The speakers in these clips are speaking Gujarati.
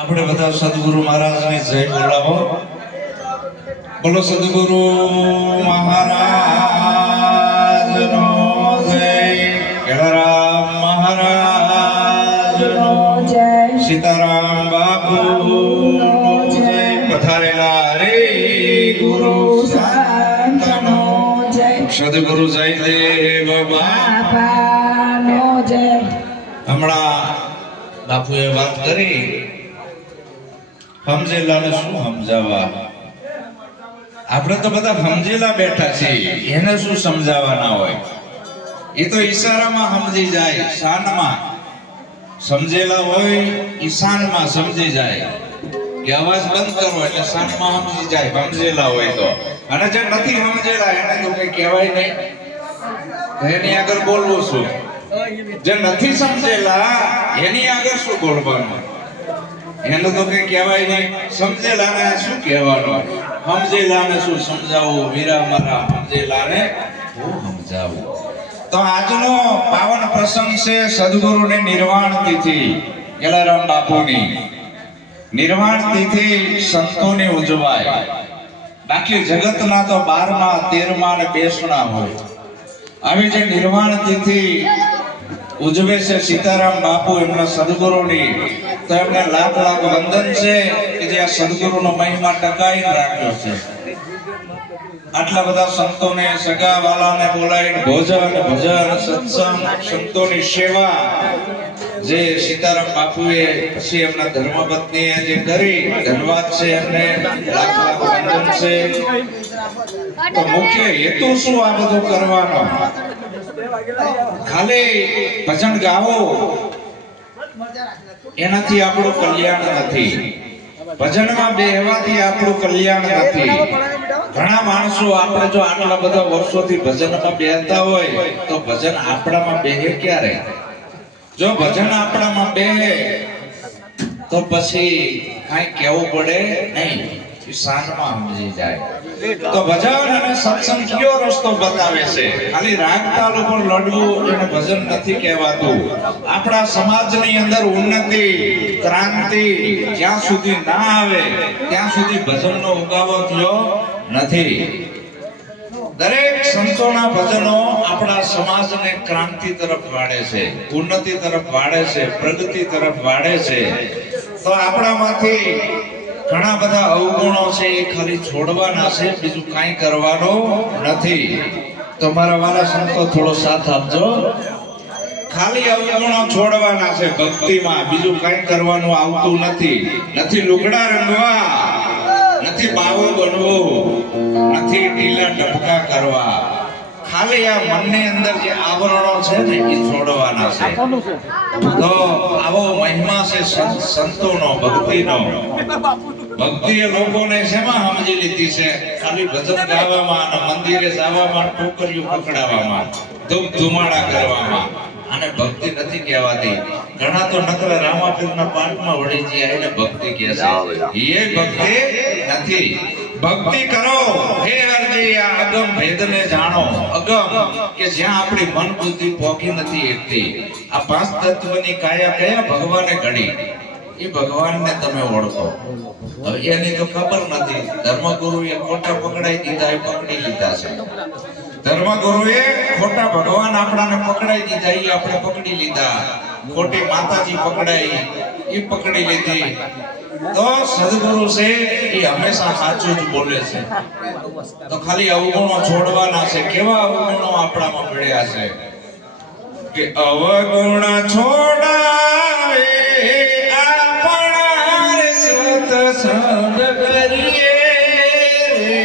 આપણે બધા સદગુરુ મહારાજની જય બોલાવો. બોલો સદગુરુ મહારાજનો જય. કેળારામ મહારાજનો જય. સીતારામ બાપુનો જય. પધારેલા રે ગુરુ સંતનો જય. સદગુરુ જયદેવ બાપાનો જય. હમણાં બાપુએ વાત કરી સમજેલાને શું સમજાવવા. આપણે તો બધા સમજેલા બેઠા છીએ, એને શું સમજાવવાના હોય. એ તો ઈશારામાં સમજી જાય, શાનમાં સમજેલા હોય, ઈશાનમાં સમજી જાય કે અવાજ બંધ કરો એટલે શાનમાં સમજી જાય સમજેલા હોય તો. અને જે નથી સમજેલા એને તો કઈ કહેવાય નહીં, એની આગળ બોલવું શું. જે નથી સમજેલા એની આગળ શું બોલવાનું, એને તો કઈ કહેવાય નહીં. સમજેલાને શું કહેવાનું, સમજેલાને શું સમજાવવું. વીરા મારા સમજેલાને શું સમજાવવું. તો આજનો પાવન પ્રસંગ છે સદગુરુની નિર્વાણ તિથિ. કેલારામ બાપુની નિર્વાણ તિથિ સંતોની ઉજવાય. બાકી જગતના તો 12મા 13મા અને 20ના હોય. આવી જે નિર્વાણ તિથિ ઉજવે છે સીતારામ બાપુ એમના સદગુરુની, તો એમને લાખ લાખ વંદન છે કે જે આ સદગુરુનો મહિમા ટકાઈને રાખ્યો છે. આટલા બધા સંતોને સગા વાલાને બોલાવીને ભોજન ભજન સત્સંગ સંતોની સેવા જે સીતારામ બાપુએ પછી એમના ધર્મપત્નીએ જે કરી, ધન્યવાદ છે એમને, લાખ લાખ વંદન છે. તો મુખ્ય હેતુ શું આ બધું કરવાનો? ખાલી ભજન ગાવો એનાથી આપણું કલ્યાણ નથી. ભજનમાં બેહવાથી આપણું કલ્યાણ નથી. ઘણા માણસો આપણે જો આટલા બધા વર્ષોથી ભજનમાં બેહતા હોય તો ભજન આપણામાં બેહે ક્યારે? જો ભજન આપણામાં બેહે તો પછી કઈ કહેવું પડે નહીં, શાનમાં સમજી જાય. તો ભજન અને સત્સંગ કયો રસ્તો બતાવે છે? ખાલી રાગ તાલ ઉપર લડવું એને ભજન નથી કહેવાતું. આપણા સમાજની અંદર ઉન્નતિ ક્રાંતિ જ્યાં સુધી ના આવે ત્યાં સુધી ભજનનો ઉગાવો થયો નથી. દરેક સંતોના ભજનો આપણા સમાજને ક્રાંતિ તરફ વાળે છે, ઉન્નતિ તરફ વાળે છે, પ્રગતિ તરફ વાળે છે. તો આપણામાંથી ઘણા બધા અવગુણો છે એ ખાલી છોડવાના છે, બીજું કાંઈ કરવાનું નથી. તમારા વાલા સંતો થોડો સાથ આપજો. ખાલી અવગુણો છોડવાના છે ભક્તિમાં, બીજું કાંઈ કરવાનું આવતું નથી. નથી લુગડા રંગવા, નથી બાવો બનવું, નથી ઢીલા ઢબકા કરવા. ખાલી આ મનની અંદર જે આવરણો છે ને એ છોડવાના છે. તો આવો મહિમા છે સંતોનો, ભક્તિનો. ભક્તિ એ લોકોને શેમાં સમજી લીધી છે? ખાલી ભજન ગાવામાં અને મંદિરે જવામાં, ટોકરીઓ પકડાવવામાં, ધૂમ ધુમાડા કરવામાં. આને ભક્તિ નથી કહેવાતી. ઘણા તો નકર રામાપીરના પાઠમાં વળી ગયા એને ભક્તિ કહે છે. એ ભક્તિ નથી. ભક્તિ કરો હે અરજી આ અગમ ભેદને જાણો. અગમ કે જ્યાં આપણી મન બુદ્ધિ પહોંચી નથી એકતી. આ 5 તત્વની કાયા કયા ભગવાને ઘડી, એ ભગવાનને તમે ઓળખો. હવે એની તો ખબર નથી. ધર્મગુરુએ ખોટા પકડાઈ દીધા, એ પકડી લીધા છે. ધર્મગુરુએ ખોટા ભગવાન આપણાને પકડાઈ દીધા, એ આપણે પકડી લીધા. ખોટી માતાજી પકડાઈ, એ પકડી લીધી. તો સદગુરુ છે એ હંમેશા સાચું જ બોલે છે. તો ખાલી અવગુણો છોડવાના છે. કેવા અવગુણો આપણામાં પડ્યા છે કે અવગુણ છોડાવે આપણા સત્સંગ કરીએ રે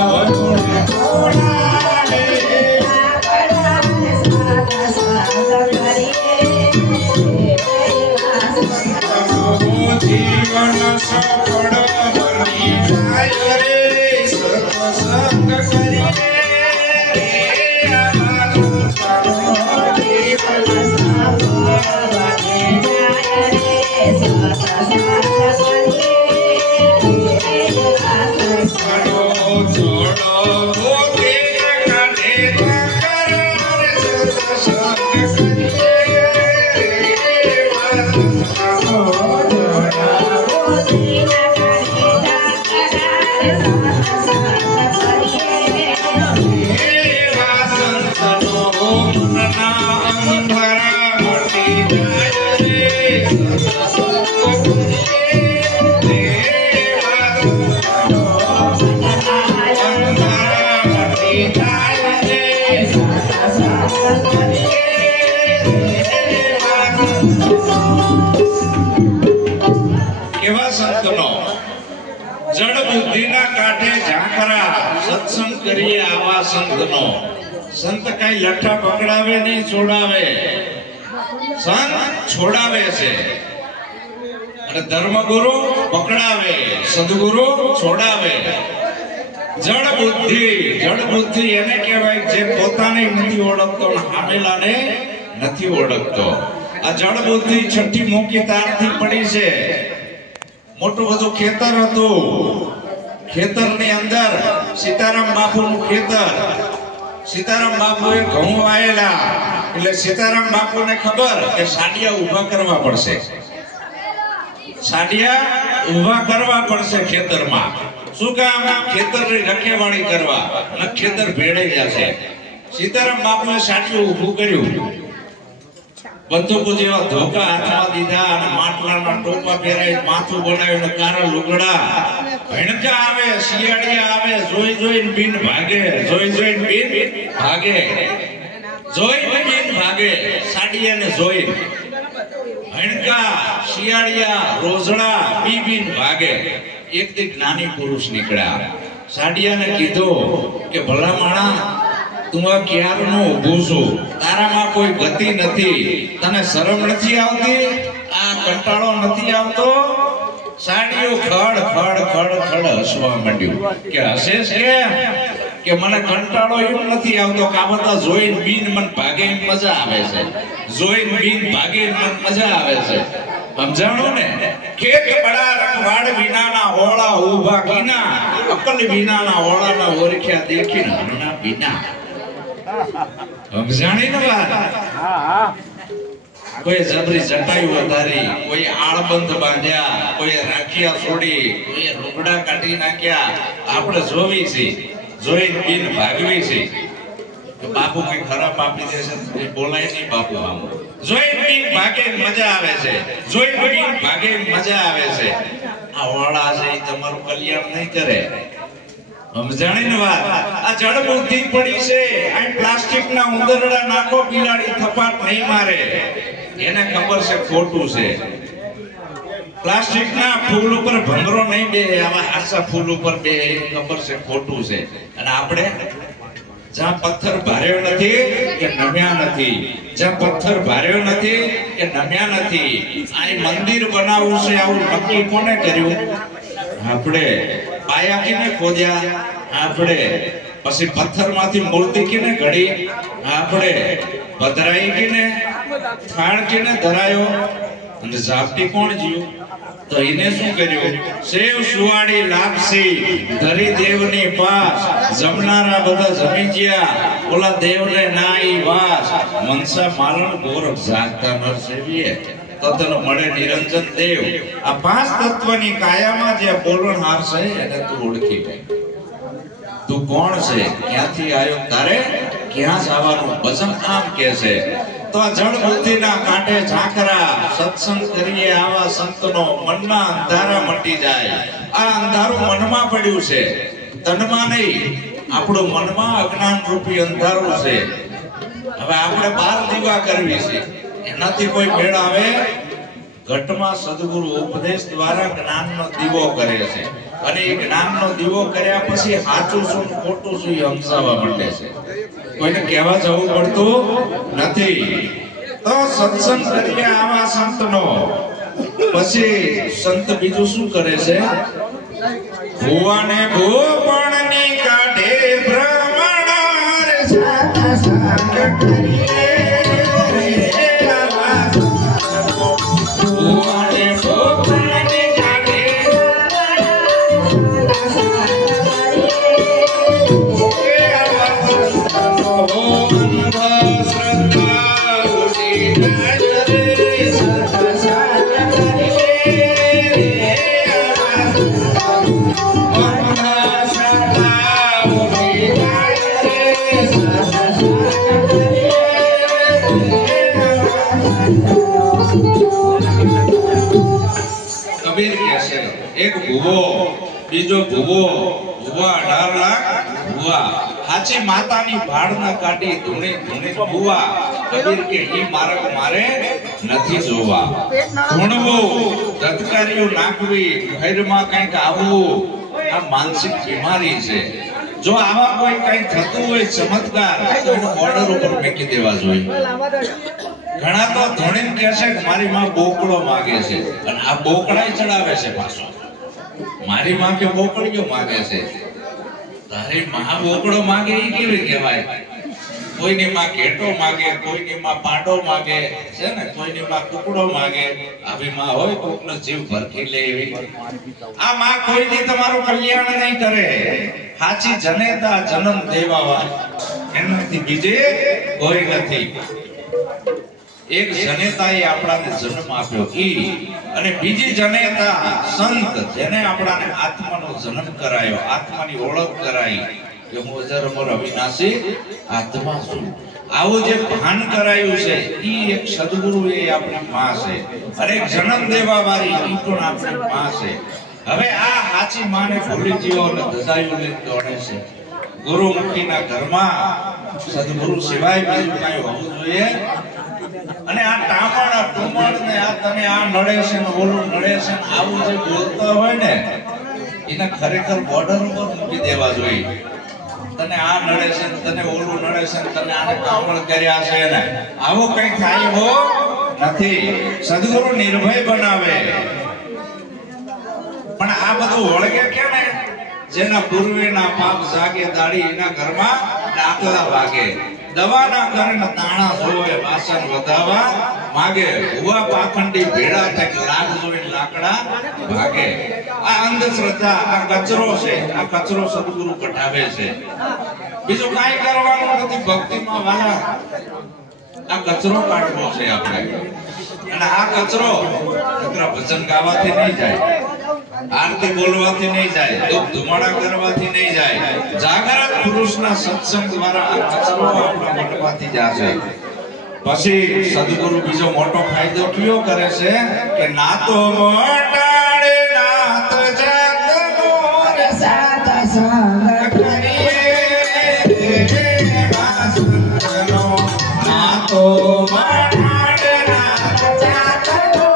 અવગુણ છોડાવે જીવન સફળ બની જાય રે સત્સંગ કરીએ રે. કેવા સંતનો જડ બુદ્ધિના કાંઠે ઝાંખરા સત્સંગ કરીએ આવા સંતનો સંત કઈ લઠ્ઠા પકડાવે નહીં છોડાવે સંત છોડાવે છે અને ધર્મગુરુ પકડાવે સદગુરુ છોડાવે જડ બુદ્ધિ એને કહેવાય જે પોતાને નથી ઓળખતો અને સામેલાને નથી ઓળખતો આ જડ બુદ્ધિ છઠ્ઠી મોકી તારથી પડી છે મોટું બધું ખેતર હતું ખેતરની અંદર સીતારામ બાપુનું ખેતર સીતારામ બાપુએ ઘઉં વાયેલા એટલે સીતારામ બાપુને ખબર કે સાડિયા ઊભા કરવા પડશે સાડિયા ઊભા કરવા પડશે ખેતરમાં શું કામ ખેતરની રખેવાળી કરવા અને ખેતર ભેળાઈ જશે સીતારામ બાપુએ સાડિયું ઊભું કર્યું બંદૂકો જેવા ધોકા હાથમાં દીધા અને માટલાના ટોપા પહેરાઈ માથું બનાવ્યું કારા લુગડા ભણકા આવે શિયાળિયા આવે જોઈ જોઈને બીન ભાગે જોઈ જોઈને બીન ભાગે જોઈને બીન ભાગે સાડિયાને જોઈ ભણકા શિયાળિયા રોજડા બીન ભાગે એક દી જ્ઞાની પુરુષ નીકળ્યા સાડિયાને કીધું કે ભલા માણા તું આ ક્યારનો ઊભું છું તારામાં કોઈ ગતિ નથી તને શરમ નથી આવતી આ કંટાળો નથી આવતો સાડીઓ ખડ ખડ ખડ ખડ હસવા માંડ્યું કે હસેસ કે મને કંટાળો એમ નથી આવતો કે આ બધા જોઈને બીન મન ભાગે મજા આવે છે જોઈને બીન ભાગે મન મજા આવે છે સમજાણો ને ખેત બડા રખવાડ વિનાના ઓળા ઊભા કીના અકલ વિનાના ઓળાના ઓરખ્યા દેખીને હરના વિના સમજાણી ને વાત કોઈ જબરી જટાયું વધારી કોઈ આળબંધ બાંધ્યા કોઈ રાખ્યા છોડી કોઈ લુગડા કાઢી નાખ્યા આપણે જોવી છે જોઈ બિન ભાગવી છે બાપુ કઈ ખરાબ આપી દેશે એ બોલાય નહીં બાપુ આમ જોઈ બિન ભાગે મજા આવે છે જોઈ બિન ભાગે મજા આવે છે આ ઓળા છે એ તમારું કલ્યાણ નહીં કરે સમજાણી ને વાત આ જડ બુદ્ધિ પડી છે આ પ્લાસ્ટિક ના ઉંદરડા નાખો બિલાડી થપાટ નહીં મારે એને ખબર છે ખોટું છે પ્લાસ્ટિક ના ફૂલ ઉપર ભંગરો નહીં બે આવા આસા ફૂલ ઉપર બે ખબર છે ખોટું છે અને આપણે જ્યાં પથ્થર ભાર્યો નથી કે નમ્યા નથી જ્યાં પથ્થર ભાર્યો નથી કે નમ્યા નથી આ મંદિર બનાવવું છે આવું નક્કી કોને કર્યું આપણે પાયા કેને ખોદ્યા આપણે પછી પથ્થરમાંથી મૂર્તિ કેને ઘડી આપણે પધરાઈ કેને થાળ કેને ધરાયો અને ઝાપટી કોણ જીવ તો એને શું કર્યું સેવ સુવાડી લાપસી ધરી દેવની પાસ જમનારા બધા જમી ગયા ઓલા દેવને નાઈ વાસ મનસા માલણ ગોરખ જાગતા નર સેવીએ તતન મળે નિરંજન દેવ આ પાંચ તત્વની કાયામાં જે બોલણહાર છે એને તું ઓળખી લે તું કોણ છે ક્યાંથી આવ્યો તારે ક્યાં જવાનું ભજન આમ કે છે તો આ જળ બુદ્ધિના કાંઠે ઝાંખરા સત્સંગ કરીએ આવા સંતનો મનના અંધારા મટી જાય આ અંધારું મનમાં પડ્યું છે તનમાં નહીં આપણું મનમાં અજ્ઞાન રૂપી અંધારું છે હવે આપણે 12 દીવા કરવી છે એનાથી કોઈ મેળ આવે ઘટમાં સદગુરુ ઉપદેશ દ્વારા જ્ઞાનનો દીવો કરે છે અને એ જ્ઞાનનો દીવો કર્યા પછી સાચું શું ખોટું શું સમજાવવા માંડે છે કોઈને કહેવા જવું પડતું નથી તો સત્સંગ કરીએ આવા સંતનો પછી સંત બીજું શું કરે છે ભુવાને ભોપણની કાઢે ભ્રમણ સત્સંગ કરીએ એક ભૂવો બીજો ભૂવો ભૂવા 18 લાખ ભૂવા હાચી માતાની ભાડ ના કાઢી ધૂણી ધૂણી ભૂવા કબીર કે ઈ માર્ગ મારે નથી જોવા. ધૂણવું, ધતકારીઓ નાખવી, ઘરમાં કંઈક આવવું, આ માનસિક બીમારી છે. જો આવા કોઈ કંઈ થતું હોય ચમત્કાર તો એને બોર્ડર ઉપર મૂકી દેવા જોઈએ. ઘણા તો ધોણીને કહે છે કે મારી માં બોકડો માંગે છે અને આ બોકડાય ચડાવે છે પાછો. મારી માં કે બોકડીઓ માંગે છે. તારી માં બોકડો માંગે એ કેવી કહેવાય? કોઈની માં ઘેટો માંગે, કોઈની માં પાડો માંગે છે ને, કોઈની માં ટુકડો માંગે. આવી માં હોય કોકનો જીવ ભરખી લે એવી. આ માં કોઈની તમારું કલ્યાણ નહીં કરે. સાચી જનેતા જન્મ દેવાવાળી એનાથી બીજે કોઈ નથી. એક જનેતાએ આપણાને જન્મ આપ્યો ઈ, અને બીજી જનેતા સંત જેને આપણાને આત્માનો જન્મ કરાયો, આત્માની ઓળખ કરાઈ કે હું અજર અવિનાશી આત્મા છું. આવું જે ભાન કરાયું છે ઈ એક સદગુરુ એ આપણી માં છે, અને એક જન્મ દેવા વાળી ઈ પણ આપણી માં છે. હવે આ સાચી માને ભૂલી ગયો અને ધજાયું લઈને દોડે છે. ગુરુમુખીના ઘરમાં સદગુરુ સિવાય બીજું કઈ હોવું જોઈએ. અને આ ટામણ ટુમણ ને આ તને આ નડે છે ને ઓલું નડે છે ને આવું જે બોલતા હોય ને એને ખરેખર બોર્ડર ઉપર મૂકી દેવા જોઈએ. તને આ નડે છે ને તને ઓલું નડે છે ને તને આને ટામણ કર્યા છે ને આવું કઈ થાય હો નથી. સદગુરુ નિર્ભય બનાવે. પણ આ બધું વળગે કેમ? જેના પૂર્વેના પાપ જાગે દાડી એના ઘરમાં ડાકલા વાગે. દવાના કારણે તાણા જોવે વાસણ વધાવા માગે. ભુવા પાખંડી ભેડા થાય લાગ જોવે લાકડા ભાગે. આ અંધશ્રદ્ધા, આ કચરો છે. આ કચરો સદગુરુ કઢાવે છે. બીજું કાઈ કરવાનું નથી. ભક્તિમાં વાલા આ કચરો કાઢવો છે આપણે. અને આ કચરો ભજન ગાવાથી નહીં જાય, આરતી બોલવાથી નહીં જાય, ધૂપ ધુમાડા કરવાથી નહીં જાય. જાગૃત પુરુષના સત્સંગ દ્વારા આ કચરો આપણા મટવાથી જશે. પછી સદગુરુ બીજો મોટો ફાયદો કયો કરે છે કે નાતો મટાડે નાત જાગનો સાત સંગ કરીએ વાસનો. નાતો મટાડે નાત જાગનો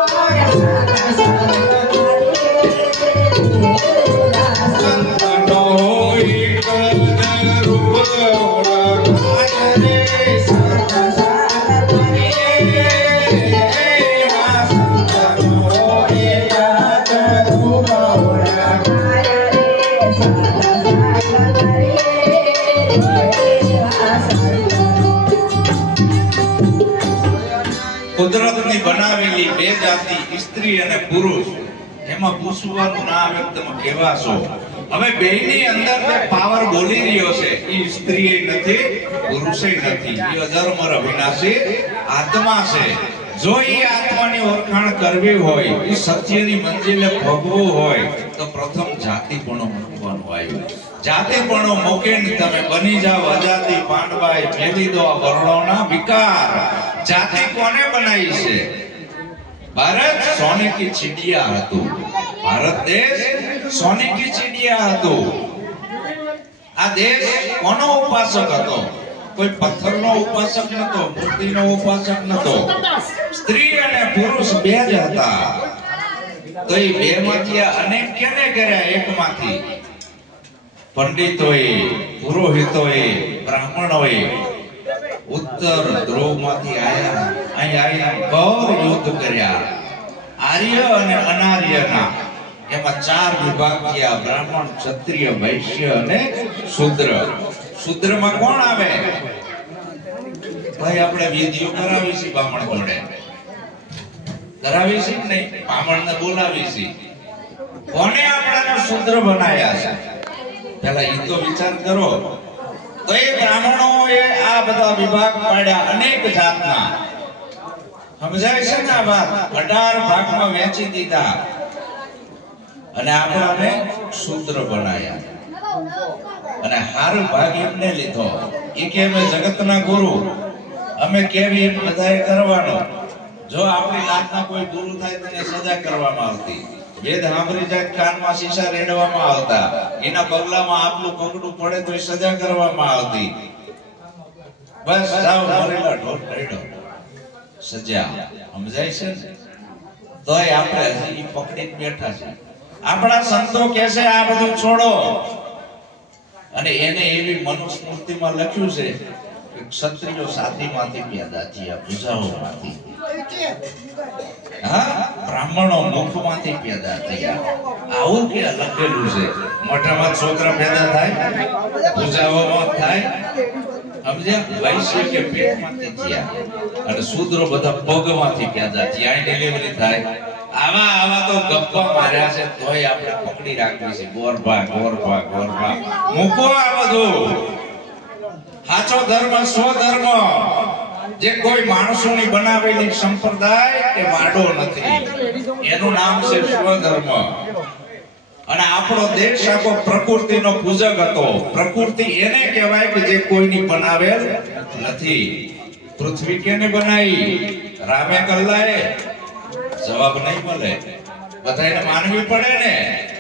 કુદરતની બનાવેલી બે જાતિ સ્ત્રી અને પુરુષ, એમાં પૂછવાનું ના આવે તમે કેવા છો. હવે બેયની અંદર જે પાવર બોલી રહ્યો છે એ સ્ત્રી નથી, પુરુષે નથી. એ અજરમર અવિનાશી આત્મા છે. જો એ આત્માની ઓળખાણ કરવી હોય, એ સત્યની મંજિલે ભોગવું હોય તો પ્રથમ જાતિપણો મૂકવાનું આવ્યું. જાતિપણો મૂકીને તમે બની જાવ અજાતિ પાંડવાય, ફેલી દો વર્ણોના વિકાર. જાતિ કોને બનાવી છે? ભારત સોને કી ચિડિયા હતું. ભારત દેશ સોને કી ચિડિયા હતું. આ દેશ કોનો ઉપાસક હતો? કોઈ પથ્થરનો ઉપાસક નતો, મૂર્તિનો ઉપાસક નતો. સ્ત્રી અને પુરુષ બે જ હતા. તો એ બે માંથી અનેક કેને કર્યા? એકમાંથી પંડિતોએ, પુરોહિતોએ, બ્રાહ્મણોએ ઉત્તર ધ્રુવમાંથી આયા. અહીં આવીને ઘોર યુદ્ધ કર્યા. આર્ય અને અનાર્યના એમાં ચાર વિભાગ થયા: બ્રાહ્મણ, ક્ષત્રિય, વૈશ્ય અને શૂદ્ર. શૂદ્રમાં કોણ આવે? ભાઈ આપણે વિધિઓ કરાવી છે બ્રાહ્મણ જોડે, કરાવી છે કે નહીં? બ્રાહ્મણને બોલાવી છે. કોને આપણાને શૂદ્ર બનાયા છે? પેલા એ તો વિચાર કરો. તો એ બ્રાહ્મણોએ આ બધા વિભાગ પાડ્યા અનેક જાતના. સમજાય છે ને આ વાત? 18 ભાગમાં વહેંચી દીધા અને આપણાને શૂદ્ર બનાયા. અને હાર ભાગ એમને લીધો. એ કે અમે જગતના ગુરુ, અમે કેવી એમ બધાએ કરવાનો. જો આપણી નાતના કોઈ ગુરુ થાય તેને સજા કરવામાં આવતી. વેદ સાંભળી જાય કાનમાં શીશા રેડવામાં આવતા. એના પગલામાં આપનું પગડું પડે તો સજા કરવામાં આવતી. બસ જાઓ મરેલા ઢોર રેડો. સજા સમજાય છે ને? તોય આપણે હજી પકડીને બેઠા છે. આપણા સંતો કહે છે આ બધું છોડો, અને એને એવી મનુસ્મૃતિમાં લખ્યું છે કે ક્ષત્રિયો સાધીમાંથી પેદા થયા, ભુજાઓમાંથી, હા, બ્રાહ્મણો મુખમાંથી પેદા થયા, આવું કે લખેલું છે. મોઢામાં છોકરા પેદા થાય, ભુજાઓમાં થાય, સમજ્યા? વૈશ્ય કે પેટમાંથી થયા, અને શૂદ્રો બધા પગમાંથી પેદા થયા, અહીં ડિલિવરી થાય. આવા તો ગપ્પા માર્યા છે, તોય આપણે પકડી રાખવી છે. ગોરભા ગોરભા ગોરભા મૂકો આ બધું. સાચો ધર્મ સ્વધર્મ, જે કોઈ માણસોની બનાવેલી સંપ્રદાય કે વાડો નથી, એનું નામ છે સ્વધર્મ. અને આપણો દેશ આખો પ્રકૃતિનો પૂજક હતો. પ્રકૃતિ એને કહેવાય કે જે કોઈની બનાવેલ નથી. પૃથ્વી કેને બનાવી? રામે કલ્લાએ? જવાબ નહીં મળે. બધાને માનવી પડે ને.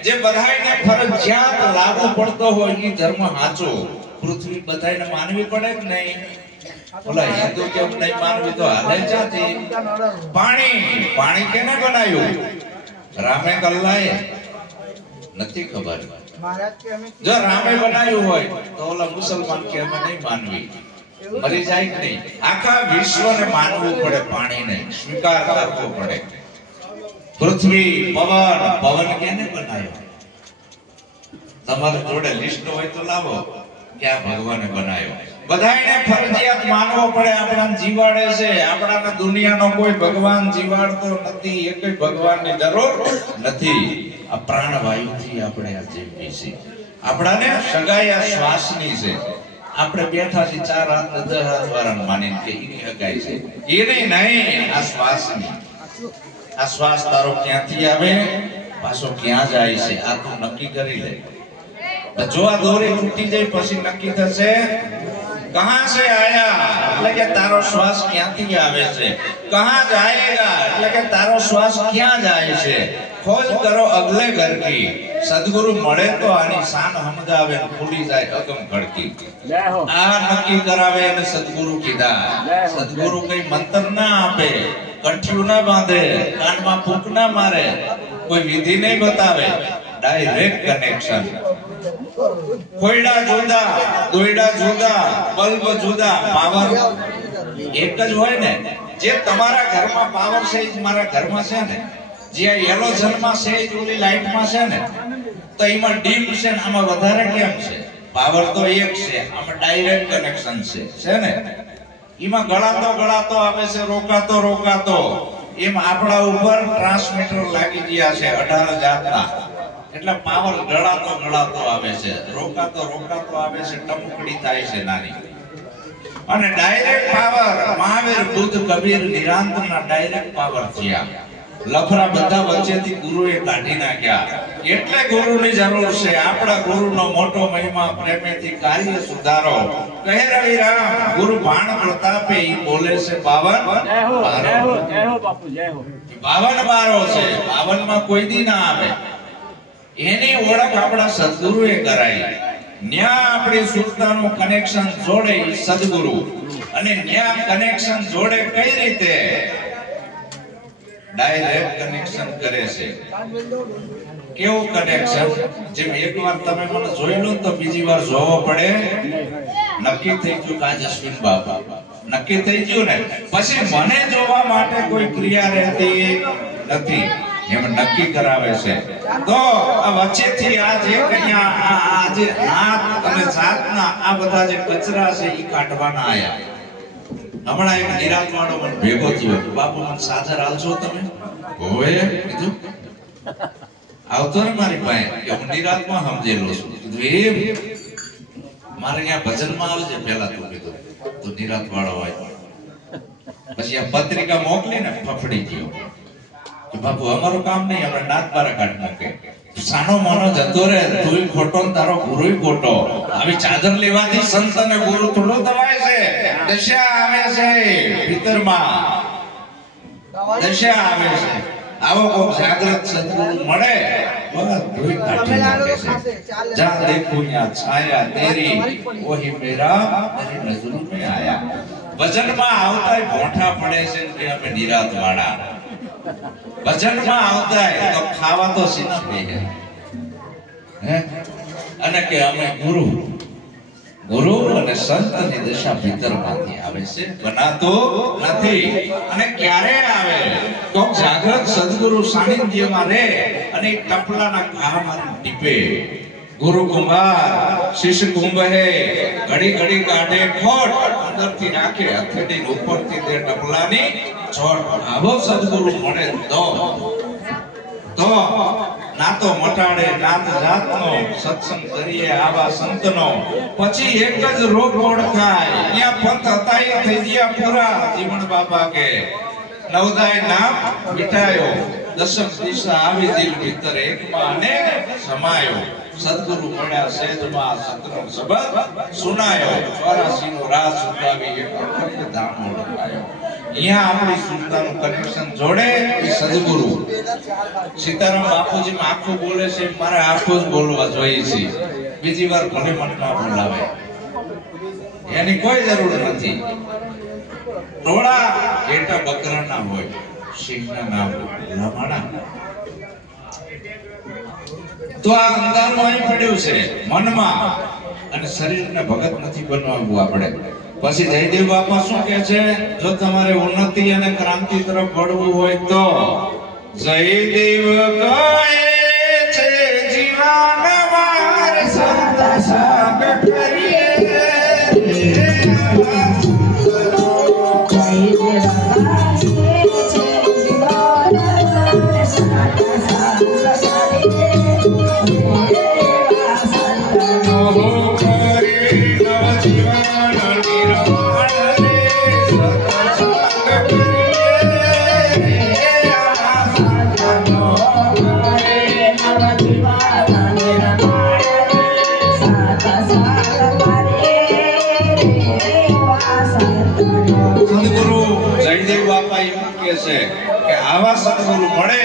જે બધાને ફરજિયાત લાગુ પડતો હોય એ ધર્મ સાચો. પૃથ્વી બધાને માનવી પડે કે નહીં? ઓલા હિન્દુ કેમ નહીં માનવી? તો હાલે જાતી. પાણી કેને બનાવ્યું? રામે કલ્લાએ? નથી ખબર. જો રામે બનાવ્યું હોય તો ઓલા મુસલમાન કે અમે નહીં માનવી, મરી જાય કે નહીં? આખા વિશ્વને માનવું પડે, પાણીને સ્વીકાર કરવો પડે. પૃથ્વી, પવન કેને બનાવ્યો? તમારી જોડે લિસ્ટ હોય તો લાવો, ક્યાં ભગવાને બનાવ્યો? બધાને ફરજિયાત માનવો પડે. આપણા જીવાડે છે, આપણા દુનિયાનો કોઈ ભગવાન જીવાડતો નથી. એક ભગવાનની જરૂર નથી. આ પ્રાણવાયુથી આપણે આ જીવીએ છીએ. આપણાને સગાઈ આ શ્વાસની છે. આપણે બેઠા છીએ 4 હાથ 10 હાથ વાળાને માનીને કે એની સગાઈ છે. એની નહીં, આ શ્વાસની. આ શ્વાસ તારો ક્યાંથી આવે, પાછો ક્યાં જાય છે, આ તું નક્કી કરી લે. જો આ દોરી તૂટી જાય પછી નક્કી થશે કહા સે આયા, એટલે કે તારો શ્વાસ ક્યાંથી આવે છે. કહા જાયેગા, એટલે કે તારો શ્વાસ ક્યાં જાય છે. ખોજ કરો અગલે ઘર કી. સદગુરુ મળે તો આની શાન સમજાવે, ભૂલી જાય અગમ ઘડકી. આ નક્કી કરાવે અને સદગુરુ કીધા. સદગુરુ કઈ મંત્ર ના આપે, કંઠિયું ના બાંધે, કાનમાં ફૂંક ના મારે, કોઈ વિધિ નહીં બતાવે, ડાયરેક્ટ કનેક્શન. કોયડા જુદા, દોયડા જુદા, બલ્બ જુદા, પાવર એક જ હોય ને. જે તમારા ઘરમાં પાવર છે એ મારા ઘરમાં છે ને. જે હેલોજનમાં છે એ ઓલી લાઈટમાં છે ને. તો એમાં ડીમ છે ને આમાં વધારે કેમ છે? પાવર તો એક છે, આમાં ડાયરેક્ટ કનેક્શન છે ને. એમાં ગળાતો આવે છે, રોકાતો. એમ આપણા ઉપર ટ્રાન્સમીટર લાગી ગયા છે 18 જાતના. એટલે પાવર ગળાતો આવે છે, રોકાતો આવે છે, ટમકડી થાય છે નાની. અને ડાયરેક્ટ પાવર મહાવીર, બુદ્ધ, કબીર, નિરાંતના ડાયરેક્ટ પાવર થયા. લફરા બધા વચ્ચેથી ગુરુએ કાઢી નાખ્યા. એટલે ગુરુની જરૂર છે. આપણા ગુરુનો મોટો મહિમા પ્રેમેથી કાર્ય સુધારો. કહે રવિ રામ ગુરુ ભાણ પ્રતાપે ઈ બોલે છે 52 બારો છે. 52 માં કોઈ દી ના આવે. એની ઓળખ આપણા સદગુરુએ કરાઈ. ન્યા આપણી સુરતાનું કનેક્શન જોડે સદગુરુ, અને ન્યા કનેક્શન જોડે કઈ રીતે? ડાયરેક્ટ કનેક્શન કરે છે. કેવું કનેક્શન? જેમ એકવાર તમે મને જોઈ લો તો બીજી વાર જોવો પડે. નક્કી થઈ ગયું કાજ અશ્વિન બાબા, નક્કી થઈ ગયું ને પછી મને જોવા માટે કોઈ ક્રિયા રહેતી નથી. એમ નક્કી કરાવે છે. તો આ વચ્ચેથી આ જે કન્યા આ જે હાથ અને જાતના આ બધા જે કચરા છે એ કાઢવાના આયા. હમણાં એક નિરાંતવાળો મને ભેગો થયો, બાપુ મને સાજર આલશો તમે? હોય કીધું આવતો ને મારી પાસે કે હું નિરાંતમાં સમજેલો છું. કીધું એમ મારે અહીંયા ભજનમાં આવજે પહેલા તું કીધું તું નિરાંત વાળો હોય. પછી આ પત્રિકા મોકલી ને ફફડી ગયો કે બાપુ અમારું કામ નહીં, આપણે નાત બારા કાઢ મૂકે. સાનો માનો જતો રે, તું ખોટો ને તારો ગુરુ ખોટો. આવી ચાદર લેવાથી સંત અને ગુરુ થોડો દવાય છે. દશા આવે છે ભીતરમાં, દશા આવે છે. આવો કોક જાગૃત સદગુરુ મળે બધું કાઢી નાખે છે. જા દેખું યા છાયા તેરી વહી મેરા મેરી નજરોं में आया. ભજનમાં આવતાય ભોંઠા પડે છે કે અમે નિરાત વાળા, ભજનમાં આવતાય તો ખાવા તો શીખવે હે અને કે અમે ગુરુ ગુરુ અને સંતની દશા ભીતરમાંથી આવે છે, બનાતો નથી. અને ક્યારે આવે તો જાગૃત સદગુરુ સાનિધ્યમાં રહે અને ટપલાના ઘા મારી ટીપે. ગુરુ કુંભાર શિષ્ય કુંભ હે, ઘડી ઘડી કાઢે ખોટ, અંદરથી નાખે હથેળી ઉપરથી તે ટપલાની છોટ. આવો સદગુરુ મળે તો ના તો મટાડે નાત જાતનો, સત્સંગ કરીએ આવા સંતનો. પછી એક જ રોગ ઓળખાય, અહીંયા પંથ હતા એ થઈ ગયા પૂરા. જીવન બાબા કે નવદાય નામ મિટાયો, દશમ દિશા આવી દિલ ભીતર એકમાં અને સમાયો. સદગુરુ મળ્યા સેજમાં સતનો શબ્દ સુનાયો, 84 નો રાસ ઉગાવી એક અખંડ ધામ ઓળખાયો. અહીંયા આપણી સુરતાનું કનેક્શન જોડે એ સદગુરુ. સીતારામ બાપુજી આખું બોલે છે, મારે આખું જ બોલવા જોઈએ છે. બીજી વાર ભલે મન ના બોલાવે, એની કોઈ જરૂર નથી. ટોળા ઘેટા બકરાના હોય, સિંહના નામ લમાણા. તો આ અંધારું અહીં પડ્યું છે મનમાં, અને શરીરને ભગત નથી બનવાનું આપણે. પછી જયદેવ બાપા શું કહે છે, જો તમારે ઉન્નતિ અને ક્રાંતિ તરફ વળવું હોય તો જયદેવ કહે છે જીવન વાર સંત સંગ કરીએ. કે આવા સદગુરુ મળે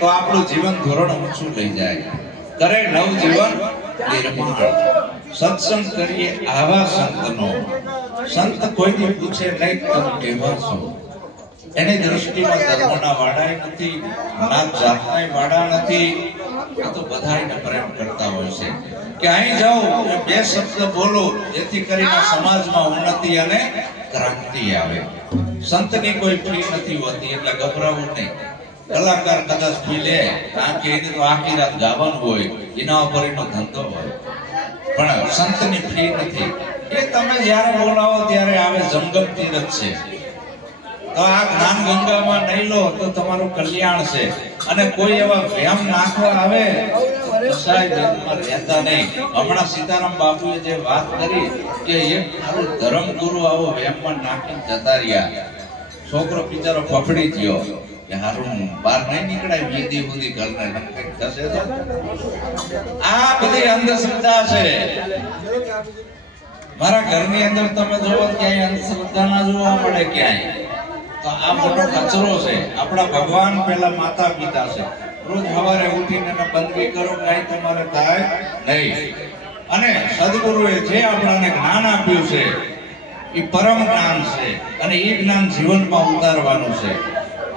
તો આપણું જીવન ધોરણ ઊંચું લઈ જાય, કરે નવ જીવન નિર્માણ. સત્સંગ કરીએ આવા સંતનો. સંત કોઈથી પૂછે નહીં તમે કેવા છો, એની દ્રષ્ટિમાં ધર્મના વાડા નથી, નાત જાતના વાડા નથી. આ તો બધાને પ્રેમ કરતા હોય છે કે અહીં જાઓ બે શબ્દ બોલો, જેથી કરીને સમાજમાં ઉન્નતિ અને ક્રાંતિ આવે. સંતની કોઈ ફી નથી હોતી એટલે ગભરાવું નહીં. કલાકાર કદાચ ફી લે, કારણ કે એને તો આખી રાત ગાવાનું હોય, એના ઉપર એનો ધંધો હોય, પણ સંતની ફી નથી. એ તમે જ્યારે બોલાવો ત્યારે આવે. જંગમ તીરથ છે, તો આ જ્ઞાન ગંગામાં નહીં લો તો તમારું કલ્યાણ છે. અને કોઈ એવા વ્યામ નાખવા આવે રહેતા નહીં. હમણાં સીતારામ બાપુએ જે વાત કરી કે એક ધર્મ ગુરુ આવો વ્યામમાં નાખીને જતા રહ્યા. છોકરો બિચારો પકડી ગયો કે હારું બહાર નહીં નીકળાય, વિધિ બુદ્ધિ ઘરને થશે. તો આ બધી અંધશ્રદ્ધા છે. મારા ઘરની અંદર તમે જોવો ક્યાંય અંધશ્રદ્ધા ના જોવા મળે ક્યાંય. તો આ મોટો કચરો છે. આપણા ભગવાન પહેલા માતા પિતા છે. રોજ સવારે ઉઠીને બંદગી કરો, કઈ તમારે થાય નહીં. અને સદગુરુએ જે આપણને જ્ઞાન આપ્યું છે એ પરમ જ્ઞાન છે, અને એ જ્ઞાન જીવનમાં ઉતારવાનું છે.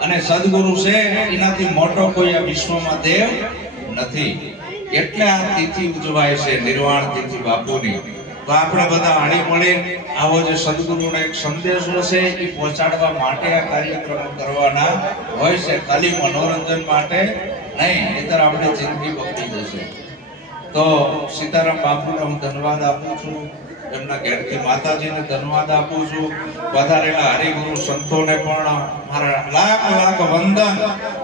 અને સદગુરુ છે એનાથી મોટો કોઈ આ વિશ્વમાં દેવ નથી. એટલે આ તિથિ ઉજવાય છે, નિર્વાણ તિથિ બાપુની. તો આપણે બધા આડી મળી આવો જે સદગુરુનો એક સંદેશો છે એ પહોંચાડવા માટે આ કાર્યક્રમો કરવાના હોય છે. ખાલી મનોરંજન માટે નહીં, નહીંતર આપણે જિંદગી બગડી જશે. તો સીતારામ બાપુને હું ધન્યવાદ આપું છું, એમના ઘેરથી માતાજીને ધન્યવાદ આપું છું. વધારેલા હરિગુરુ સંતોને પણ મારા લાખ લાખ વંદન.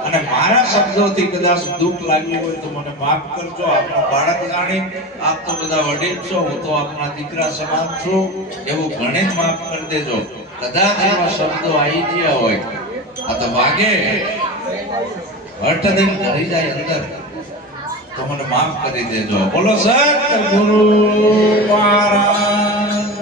અને મારા શબ્દોથી કદાચ દુઃખ લાગ્યું હોય તો મને માફ કરજો. આપના બાળક જાણી, આપ તો બધા વડીલ છો, હું તો આપના દીકરા સમાન છું, એવું ગણિત માફ કરી દેજો. કદાચ એવા શબ્દો આવી ગયા હોય આ તો વાગે હઠ દઈને ઘરી જાય અંદર, તો મને માફ કરી દેજો. બોલો સદગુરુ મહારાજ.